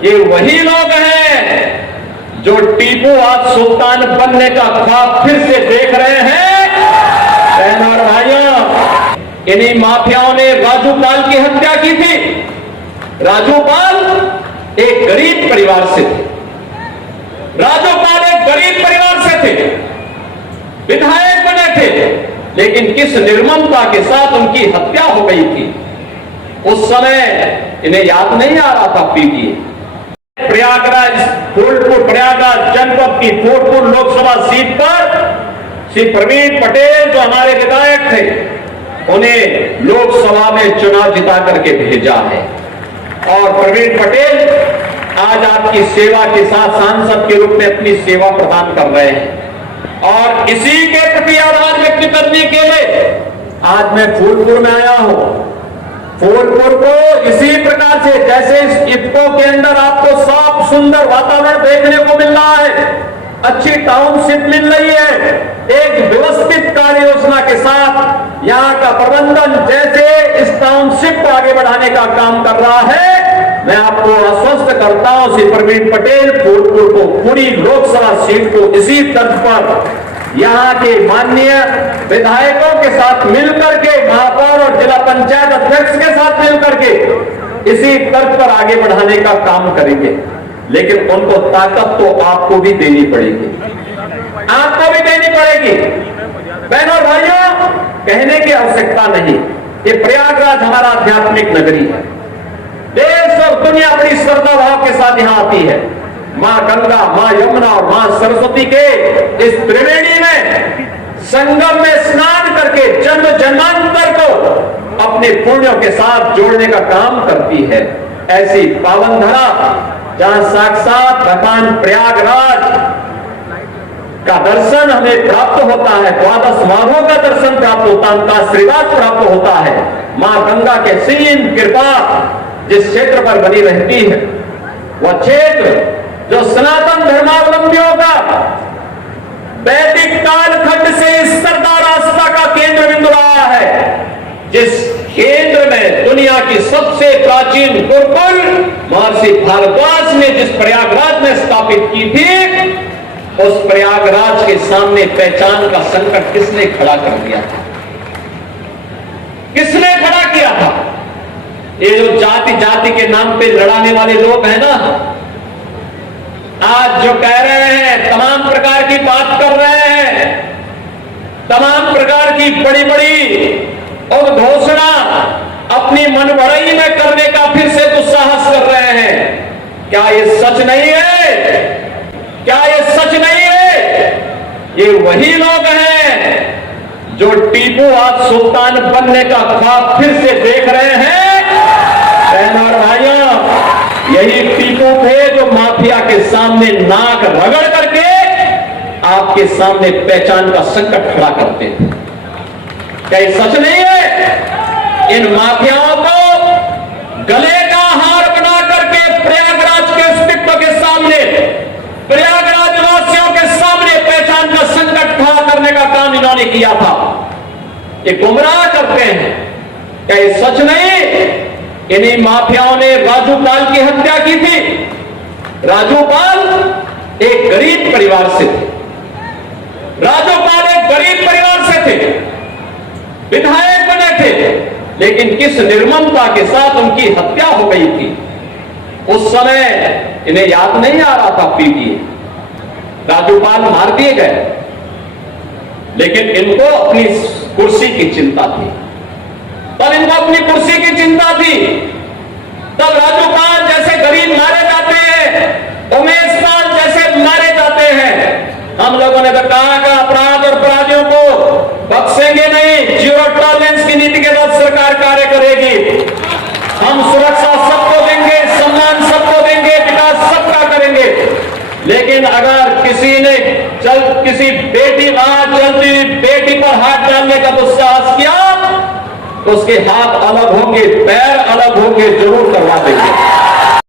ये वही लोग हैं जो टीपू आज सुल्तान बनने का ख्वाब फिर से देख रहे हैं। बहनों और भाइयों, इन्हीं माफियाओं ने राजू पाल की हत्या की थी। राजू पाल एक गरीब परिवार से थे। राजू पाल एक गरीब परिवार से थे, विधायक बने थे, लेकिन किस निर्ममता के साथ उनकी हत्या हो गई थी। उस समय इन्हें याद नहीं आ रहा था पीटीए। प्रयागराज प्रयागराज जनपद की फूलपुर लोकसभा सीट पर श्री प्रवीण पटेल जो हमारे विधायक थे, उन्हें लोकसभा में चुनाव जिता करके भेजा है। और प्रवीण पटेल आज आपकी सेवा के साथ सांसद के रूप में अपनी सेवा प्रदान कर रहे हैं। और इसी के प्रति आभार व्यक्त करने के लिए आज मैं फूलपुर में आया हूं। फूलपुर को इसी प्रकार से जैसे इस इफ्को के अंदर आपको साफ सुंदर वातावरण देखने को मिल रहा है, अच्छी टाउनशिप मिल रही है, एक व्यवस्थित कार्य योजना के साथ यहाँ का प्रबंधन जैसे इस टाउनशिप को आगे बढ़ाने का काम कर रहा है, मैं आपको आश्वस्त करता हूं श्री प्रवीण पटेल फूलपुर को पूरी लोकसभा सीट को इसी तर्ज पर यहाँ के माननीय विधायकों के साथ मिलकर के, महापौर और जिला पंचायत अध्यक्ष के साथ मिलकर के इसी तर्ज पर आगे बढ़ाने का काम करेंगे। लेकिन उनको ताकत तो आपको भी देनी पड़ेगी, आपको भी देनी पड़ेगी। बहनों और भाइयों, कहने की आवश्यकता नहीं, ये प्रयागराज हमारा आध्यात्मिक नगरी है। देश और दुनिया बड़ी श्रद्धा भाव के साथ यहां आती है। मां गंगा, मां यमुना और मां सरस्वती के इस त्रिवेणी में संगम में स्नान करके जन्म जन्मांतर को अपने पुण्यों के साथ जोड़ने का काम करती है। ऐसी पावन धरा जहां साक्षात भगवान प्रयागराज का दर्शन हमें प्राप्त होता है, द्वादश माधों का दर्शन प्राप्त होता है, उनका आशीर्वाद प्राप्त होता है। मां गंगा के सीम कृपा जिस क्षेत्र पर बनी रहती है, वह क्षेत्र जो सनातन धर्मावलंबियों का वैदिक कालखंड से इस सरदार आस्था का केंद्र बिंदु रहा है, जिस केंद्र में दुनिया की सबसे प्राचीन गुरुकुल महर्षि भारद्वाज ने जिस प्रयागराज में स्थापित की थी, उस प्रयागराज के सामने पहचान का संकट किसने खड़ा कर दिया था? किसने खड़ा किया था? ये जो जाति जाति के नाम पे लड़ाने वाले लोग हैं ना, आज जो कह रहे हैं, तमाम प्रकार की बात कर रहे हैं, तमाम प्रकार की बड़ी बड़ी और घोषणा अपनी मनभड़ई में करने का फिर से दुस्साहस कर रहे हैं। क्या ये सच नहीं है? क्या ये सच नहीं है? ये वही लोग हैं जो टीपू आज सुल्तान बनने का ख्वाब फिर से देख रहे हैं। बहनों और भाइयों, यही टीपू थे जो माफिया के सामने नाक रगड़ करके आपके सामने पहचान का संकट खड़ा करते थे। क्या ये सच नहीं है? इन माफियाओं को गले का हार बना करके प्रयागराज के अस्तित्व के सामने, प्रयागराज वासियों के सामने पहचान का संकट खड़ा करने का काम इन्होंने किया था। ये गुमराह करते हैं। क्या ये सच नहीं? इन्हीं माफियाओं ने राजू पाल की हत्या की थी। राजू पाल एक गरीब परिवार से थे। राजू पाल एक गरीब परिवार से थे, विधायक बने थे, लेकिन किस निर्ममता के साथ उनकी हत्या हो गई थी। उस समय इन्हें याद नहीं आ रहा था पीटीए। राजू पाल मार दिए गए, लेकिन इनको अपनी कुर्सी की चिंता थी। तब इनको अपनी कुर्सी की चिंता थी। तब राजू पाल जैसे गरीब मारे जाते हैं, उमेश पाल जैसे मारे जाते हैं। हम लोगों ने तो कहा कि अपराध और अपराधियों को बख्शेंगे नहीं, जीरो टॉलरेंस की नीति के तहत सरकार कार्य करेगी। हम सुरक्षा सबको देंगे, सम्मान सबको देंगे, विकास सबका करेंगे। लेकिन अगर किसी ने किसी बेटी वहां चलती बेटी पर हाथ डालने का दुस्साहस किया, तो उसके हाथ अलग होंगे, पैर अलग होंगे, जरूर करवा देंगे।